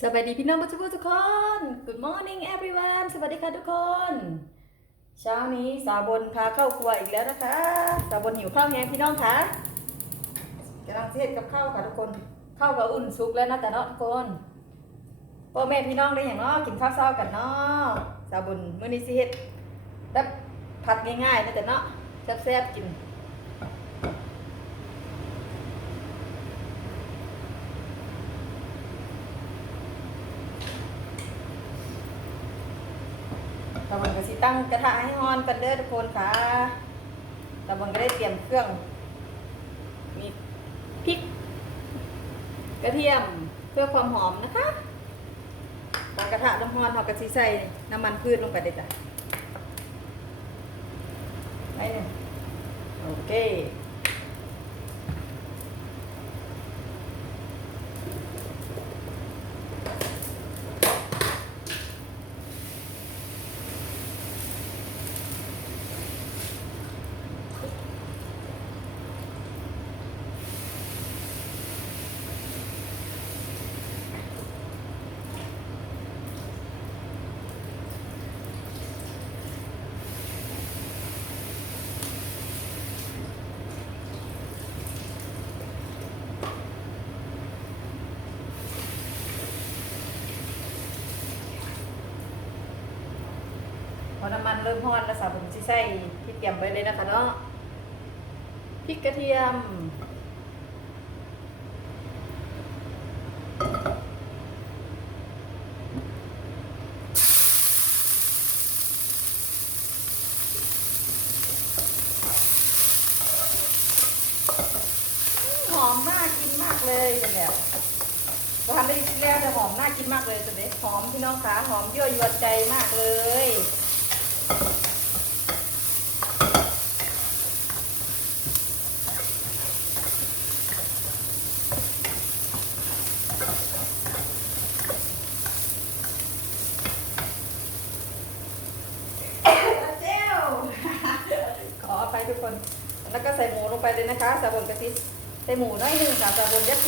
สวัสดีพี่น้องทุกทุกคน Good morning everyone สวัสดีค่ะทุกคน เช้านี้สาวบนพาเข้าครัวอีกแล้วนะคะ สาวบนหิวข้าวแห้งพี่น้องคะกำลังเทศกับข้าวค่ะทุกคน ข้าวก็อุ่นสุกแล้วนะแต่เนาะทุกคนพ่อแม่พี่น้องได้อย่างเนาะกินข้าวเช้ากันเนาะสาวบนมื้อนี้สิเฮ็ดแบบผัดง่ายๆนะแต่เนาะแซ่บๆกิน ตะวันก็สิตั้งกระทะให้ฮอนกันเด้อทุกคนค่ะตะวันก็ได้เตรียมเครื่อง มีพริก กระเทียมเพื่อความหอมนะคะตางกระทะน้ำฮอนเราก็สิใส่น้ำมันพืชลงไปเด็ดจ้ะไปเนี่ยโอเค อน้ำมันเริ่มร้อนแล้วสาวผมสิใส่ที่เตรียมไว้เลยนะคะเนาะพริกกระเทียมหอมน่ากินมากเลยแต่แบบพอทำได้ทีแรกแต่หอมน่ากินมากเลยแต่เด็กหอมพี่น้องคะหอมยั่วยวนใจมากเลยเจ้า ขออภัย ทุกคน แล้วก็ใส่หมูลงไปเลยนะคะ สาบนกะทิใส่หมูน้อยหนึ่งค่ะสาบนยัด